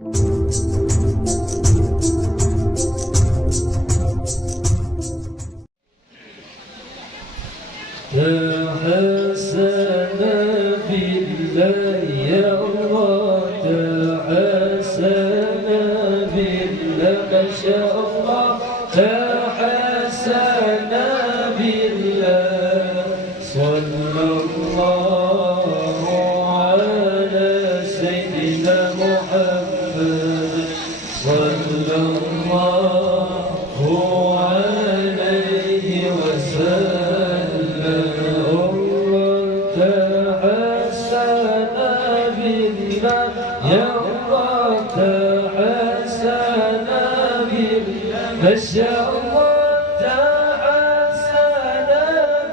تحسن بالله يا الله، تحسن بالله ما شاء الله، تحسن بالله صلى الله على سيدنا محمد صلى الله عليه وسلم. تحسن بالله يا الله، تحسن بالله ما شاء الله، تحسن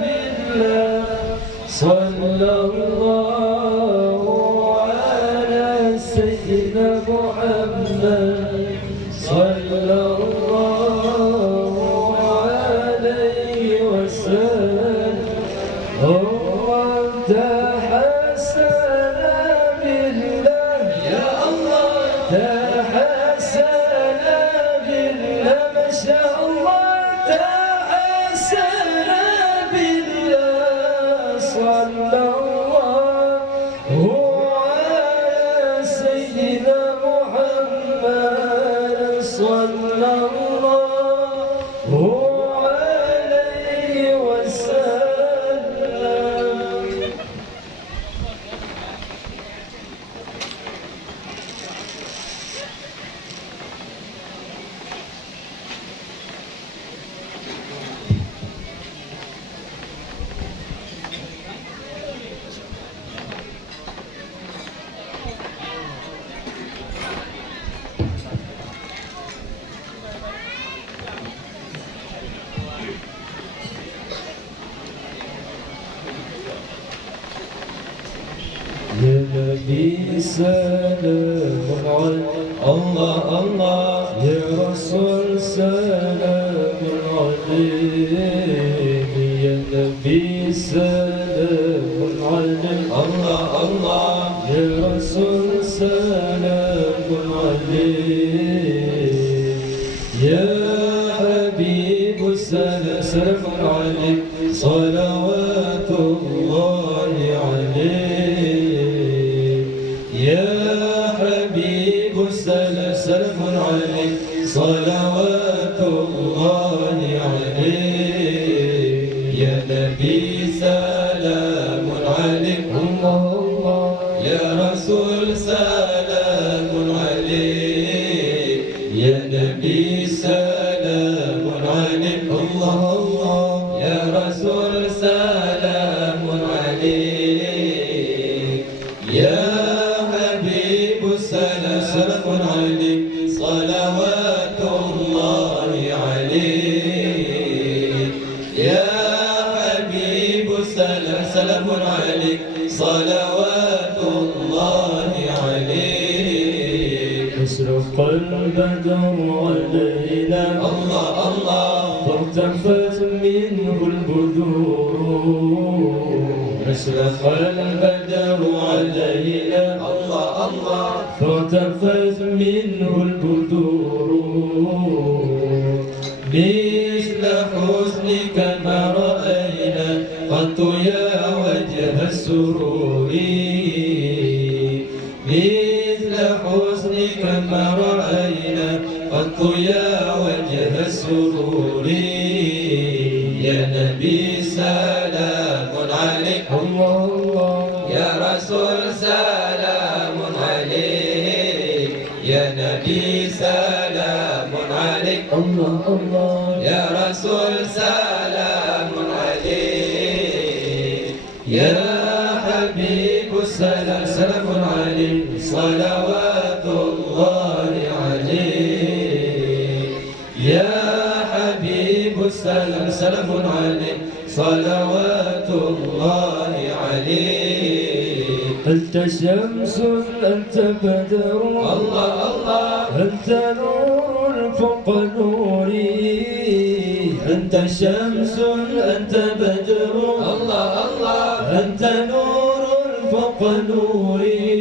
بالله صلى الله على سيدنا محمد صلى الله عليه وسلم. تحسن بالله يا الله، تحسن بالله ما شاء الله، تحسن بالله صلى الله على سيدنا محمد صلى الله عليه وسلم. يا نبي سلام عليك الله الله، يا رسول سلام عليك، يا نبي سلام عليك الله الله، يا رسول سلام عليك، يا حبيب سلام عليك صلوات الله عليك، يا حبيب سلام عليك صلوات الله عليك، يا نبي سلام عليك الله الله، يا رسول سلام عليك، يا نبي سلام عليك الله الله، يا رسول سلام عليك، يا حبيب سلام عليك صلوات الله عليك، يا حبيب سلام عليك صلوات الله عليك. أشرق البدر علينا الله الله، فارتفت منه البدور، أشرق البدر علينا الله الله، فارتفت منه البدور، مثل حسنك ما رأينا قط يا وجه السرور، مثل حسنك ما رأينا قط يا وجه السرور، يا نبي سلام عليك الله الله، يا رسول سلام عليك، يا نبي سلام عليك الله الله، يا رسول سلام عليك، يا حبيب سلام عليك صلوات الله عليك، يا حبيب سلام عليك صلوات الله عليك. أنت شمس أنت بدر الله الله، أنت نور فوق نوري، أنت شمس أنت بدر الله الله، أنت نور فوق نوري،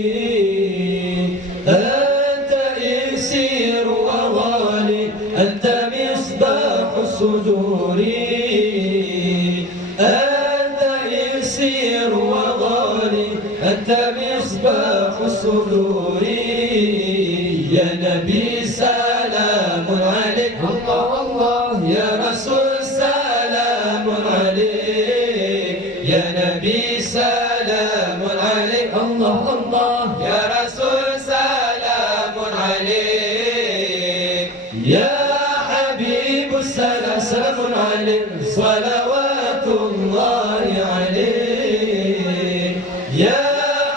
أنت يا نبي سلام عليك الله الله يا رسول سلام عليك يا نبي سلام عليك الله الله يا رسول سلام عليك يا حبيب السلام سلام عليك صلوات الله عليك يا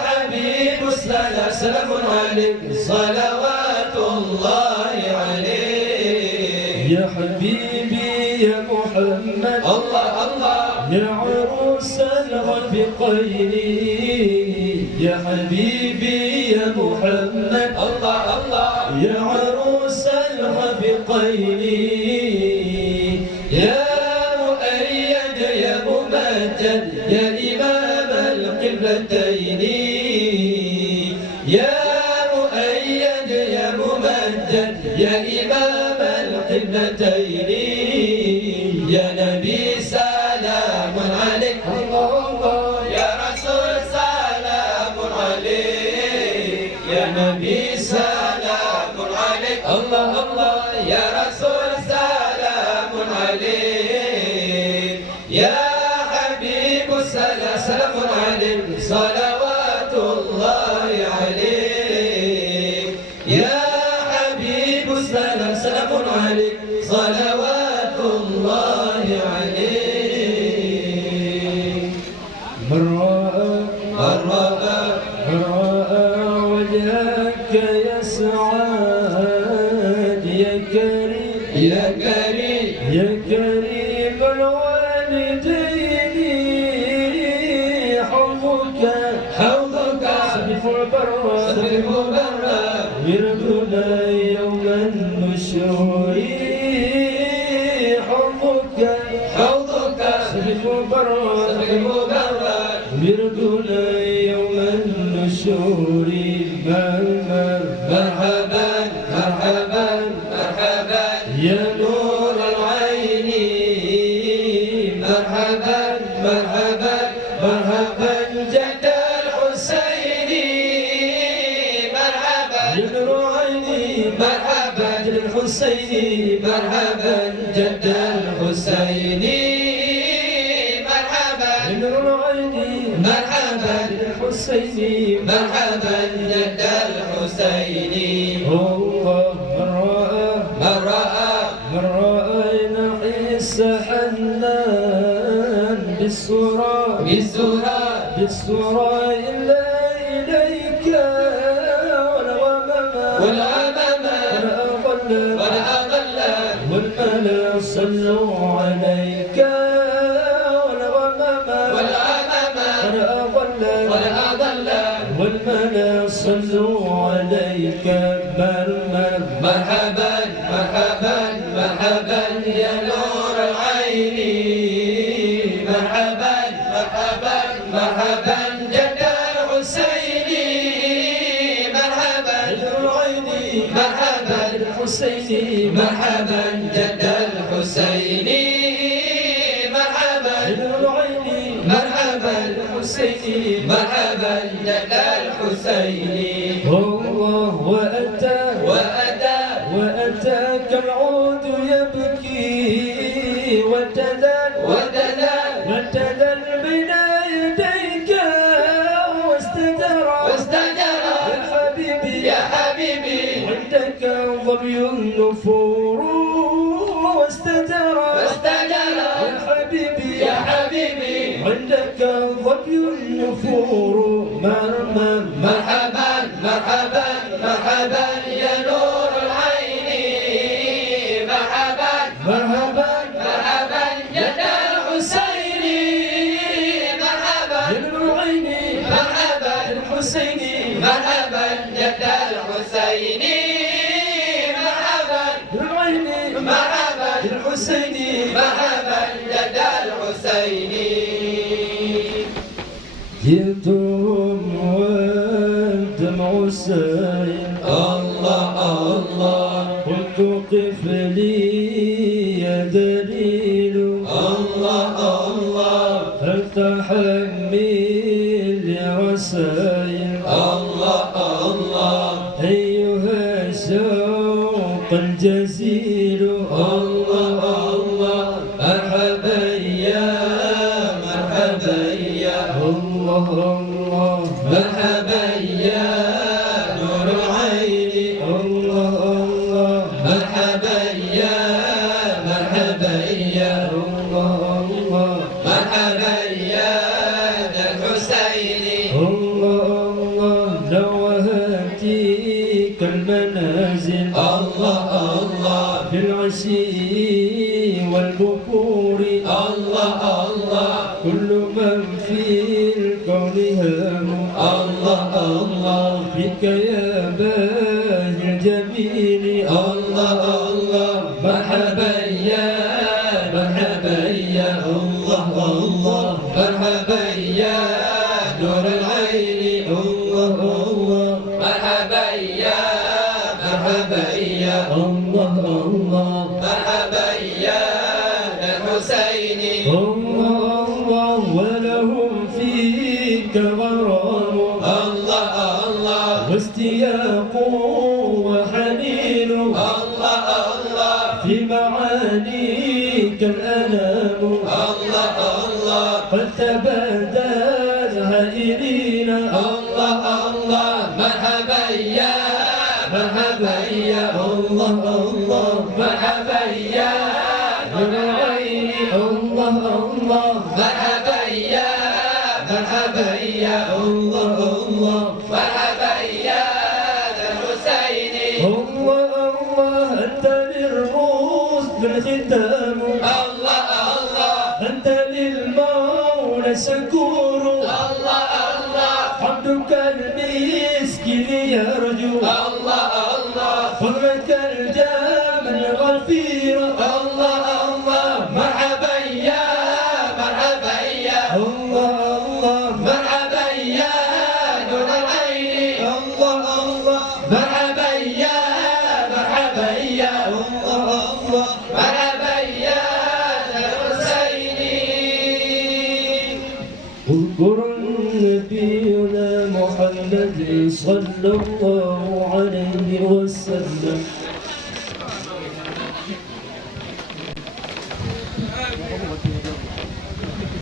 حبيب السلام سلام عليك صلوات الله عليك يا حبيبي يا محمد الله الله يا عروس الرفيقين يا حبيبي يا محمد الله الله يا عروس الرفيقين يا مؤيد يا ممجد يا إمام القبلتين يا مؤيد يا ممجد يا إمام القبلتين يا نبي سلام عليك الله الله يا رسول سلام عليك يا نبي سلام عليك الله الله يا رسول سلام عليك يا حبيب السلام سلام عليك صلوات الله عليك يا حبيب السلام سلام عليك صلوات الله عليك من رأى وجهك يسعد يا كريم يا كريم يا كريم الوالدين حبك حوضك صرف برا صرف برا وردنا يوم النشور حبك حوضك صرف برا صرف برا وردنا يوم النشور مرحبا مرحبا مرحبا يا نور العين مرحبا مرحبا مرحبا جد الحسين مرحبا نور عيني مرحبا جد الحسين مرحبا جد الحسين مرحبا نور عيني مرحبا جد الحسين مرحبا جد الحسين الله من رأى من رأى نحس حنان بالصورة بالسورة إلا إليك والغمام والأمام ولا والأضل والملا صلوا عليك والغمام والأمام والأضل والأضل والملا صلوا عليك مرحبا مرحبا مرحبا يا نور العين مرحبا مرحبا مرحبا جد الحسين مرحبا العيني مرحبا الحسين مرحبا جد الحسين مرحبا العيني مرحبا الحسين مرحبا جد الحسين الله وأتى وأتاك العود يبكي وتدل بين يديك واستدر يا حبيبي عندك ظبي النفور واستدر يا حبيبي عندك ظبي النفور مرحبا مرحبا مرحبا يا نور العين مرحبا مرحبا مرحبا جد الحسين مرحبا للعين مرحبا الحسين مرحبا جد الحسين مرحبا للعين مرحبا الحسين مرحبا جد الحسين جئتم والدمع سائل الله الله قلت قف لي يا دليل الله الله هل تحمل لرسائل الله الله الجزيل الله الله مرحبا يا مرحبا يا الله الله مرحبا يا نور عيني الله الله مرحبا يا مرحبا يا الله الله مرحبا يا ذا الحسين الله الله نوهتك المنازل الله الله في العشي والبكور الله الله كل من في الكون هام الله الله فيك يا باهي الجميل الله الله مرحبا يا مرحبا يا الله الله مرحبا يا نور العين الله الله مرحبا يا مرحبا يا الله الله مرحبا يا الحسين الله الله ولهم فيك غرام الله الله واشتياق وحنين الله الله في معانيك الأنام الله الله قد تبادى الهائلين الله الله مرحبا يا مرحبا يا الله الله مرحبا يا نور العين الله الله مرحبا يا مرحبا يا الله الله مرحبا يا ذا الحسين الله الله أنت للرسل الختام الله الله أنت للمولى الشكور الله الله حمدك المسكين يرجو الله الله حرمك الجامع الغفير الله الله مرحبا يا مرحبا يا الله الله مرحبا يا نور العين الله الله مرحبا يا مرحبا يا الله الله مرحبا يا ذا الحسين اذكر نبينا محمد صلى الله عليه وسلم